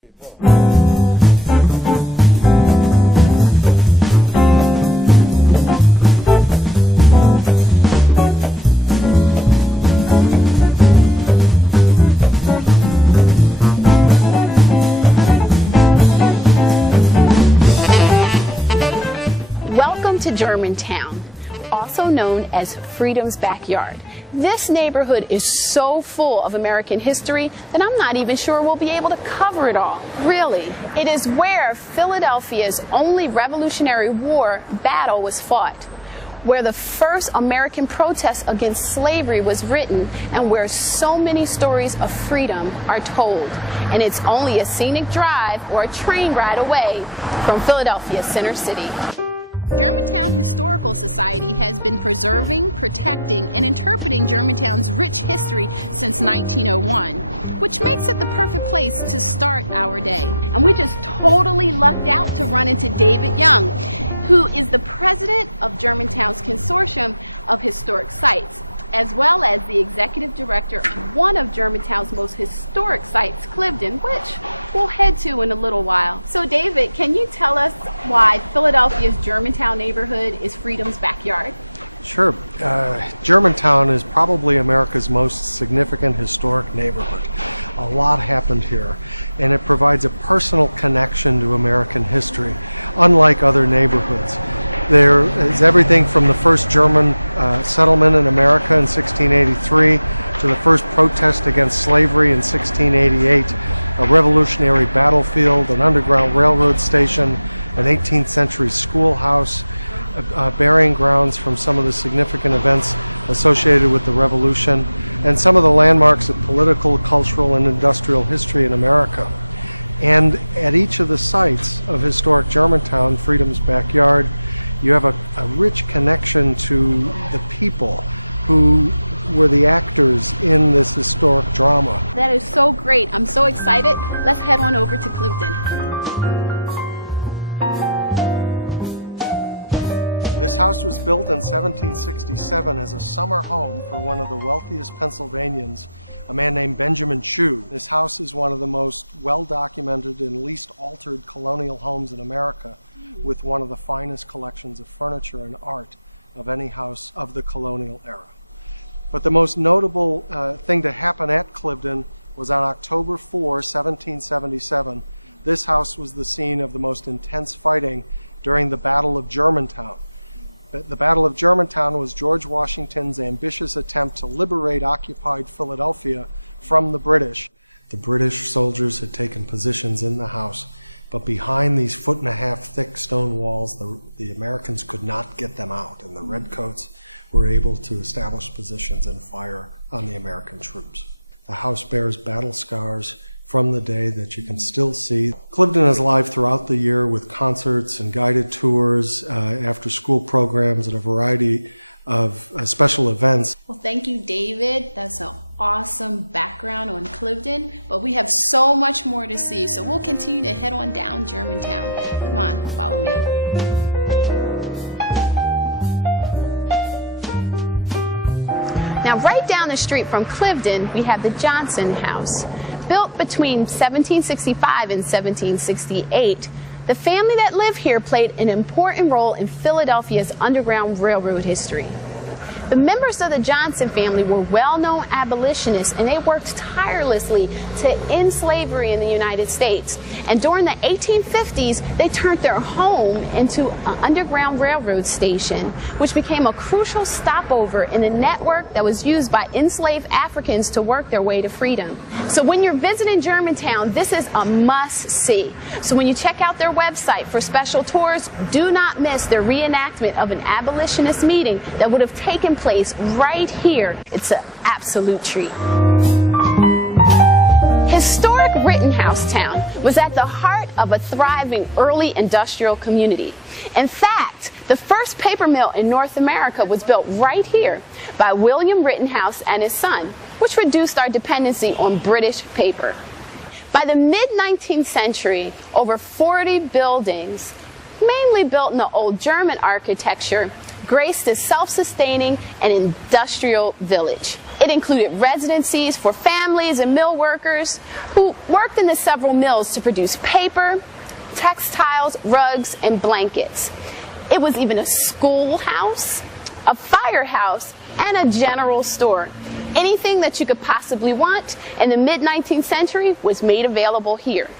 Welcome to Germantown, also known as Freedom's Backyard. This neighborhood is so full of American history that I'm not even sure we'll be able to cover it all. Really, it is where Philadelphia's only Revolutionary War battle was fought, where the first American protest against slavery was written, and where so many stories of freedom are told. And it's only a scenic drive or a train ride away from Philadelphia's center city. Germantown Historical Society has been preserving, protecting, and interpreting Germantown's rich history since 1901, which makes it the perfect place to start our day. And we just totally lucked out to run into David Young, who is the president of Germantown's Consortium of Historic Sites, as well as the executive director of one of Germantown's most historic sites, Cliveden, which we'll head to in a little while. So David, can you tell us why Philadelphia's Germantown neighborhood is Freedom's backyard? Sure. Germantown is probably America's most significant historic neighborhood. A lot happened here, and it provides a personal connection to American history, unlike other neighborhoods. There is everything from the first German settlement in America in 1683 to the first protest against slavery in 1688, a revolutionary battlefield, an underground railroad station, an 18th century schoolhouse, burying grounds from some of the significant events associated with the Revolution, and some of the landmarks of political, cultural, and industrial history in America. And at each of the sites of historic Germantown, Freedom's Backyard, you have a rich connection to the people who were the actors in this historic drama. That is so great. I'm so excited. Let's head on over to Cliveden. This house was built in 1767 as a summer home for one of the wealthiest Pennsylvanians, a man named Benjamin Chew. This house is one of the most well-documented and least altered colonial homes in America, with one of the finest collections of furniture and art of any house of the colonial era. But the most notable thing to happen at Cliveden was on October 4, 1777. This house was the scene of the most intense fighting during the Battle of Germantown. The Battle of Germantown was George Washington's ambitious attempt to liberate occupied Philadelphia from the British. The British soldiers had taken positions in the house, but behind these 1.5 foot thick stone walls, the Americans could not get them out, and the redcoats were able to establish positions and fire on the American troops. The house bears battle scars from the day that you can still see. Cliveden is live throughout the year with concerts and guided tours, after-school programs, and a variety of special events. Well, thank you, David. That's an awesome background on Cliveden, but we have so much more to see, so we'll continue to head on down Germantown. Come on, follow me. Now, right down the street from Cliveden, we have the Johnson House. Built between 1765 and 1768, the family that lived here played an important role in Philadelphia's Underground Railroad history. The members of the Johnson family were well-known abolitionists, and they worked tirelessly to end slavery in the United States. And during the 1850s, they turned their home into an underground railroad station, which became a crucial stopover in the network that was used by enslaved Africans to work their way to freedom. So when you're visiting Germantown, this is a must-see. So when you check out their website for special tours, do not miss their reenactment of an abolitionist meeting that would have taken place right here. It's an absolute treat. Historic Rittenhouse Town was at the heart of a thriving early industrial community. In fact, the first paper mill in North America was built right here by William Rittenhouse and his son, which reduced our dependency on British paper. By the mid-19th century, over 40 buildings, mainly built in the old German architecture, graced this self-sustaining and industrial village. It included residencies for families and mill workers who worked in the several mills to produce paper, textiles, rugs, and blankets. It was even a schoolhouse, a firehouse, and a general store. Anything that you could possibly want in the mid-19th century was made available here.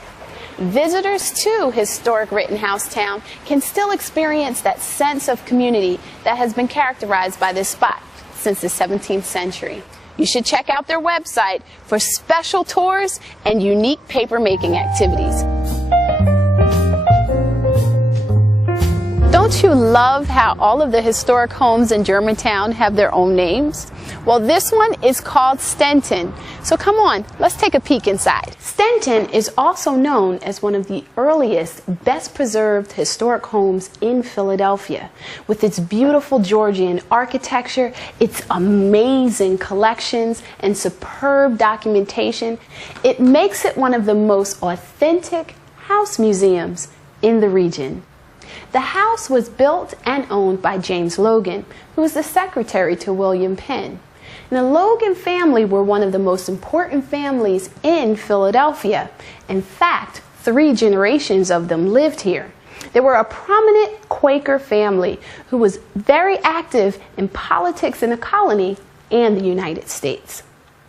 Visitors to historic Rittenhouse Town can still experience that sense of community that has been characterized by this spot since the 17th century. You should check out their website for special tours and unique paper-making activities. Don't you love how all of the historic homes in Germantown have their own names? Well, this one is called Stenton. So come on, let's take a peek inside. Stenton is also known as one of the earliest, best preserved historic homes in Philadelphia. With its beautiful Georgian architecture, its amazing collections, and superb documentation, it makes it one of the most authentic house museums in the region. The house was built and owned by James Logan, who was the secretary to William Penn. And the Logan family were one of the most important families in Philadelphia. In fact, 3 generations of them lived here. They were a prominent Quaker family who was very active in politics in the colony and the United States.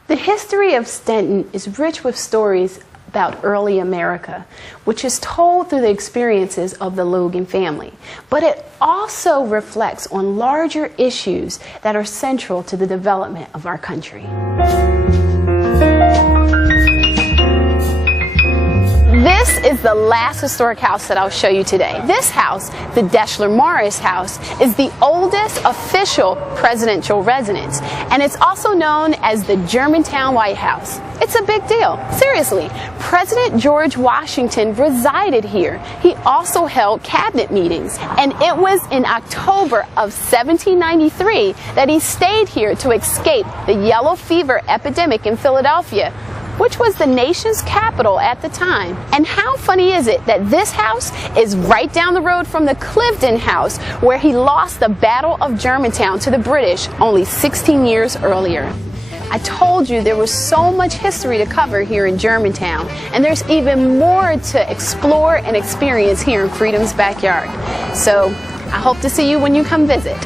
The history of Stenton is rich with stories about early America, which is told through the experiences of the Logan family. But it also reflects on larger issues that are central to the development of our country. This is the last historic house that I'll show you today. This house, the Deschler Morris House, is the oldest official presidential residence, and it's also known as the Germantown White House. It's a big deal. Seriously, President George Washington resided here. He also held cabinet meetings, and it was in October of 1793 that he stayed here to escape the yellow fever epidemic in Philadelphia, which was the nation's capital at the time. And how funny is it that this house is right down the road from the Clifton House, where he lost the Battle of Germantown to the British only 16 years earlier. I told you there was so much history to cover here in Germantown, and there's even more to explore and experience here in Freedom's backyard. So I hope to see you when you come visit.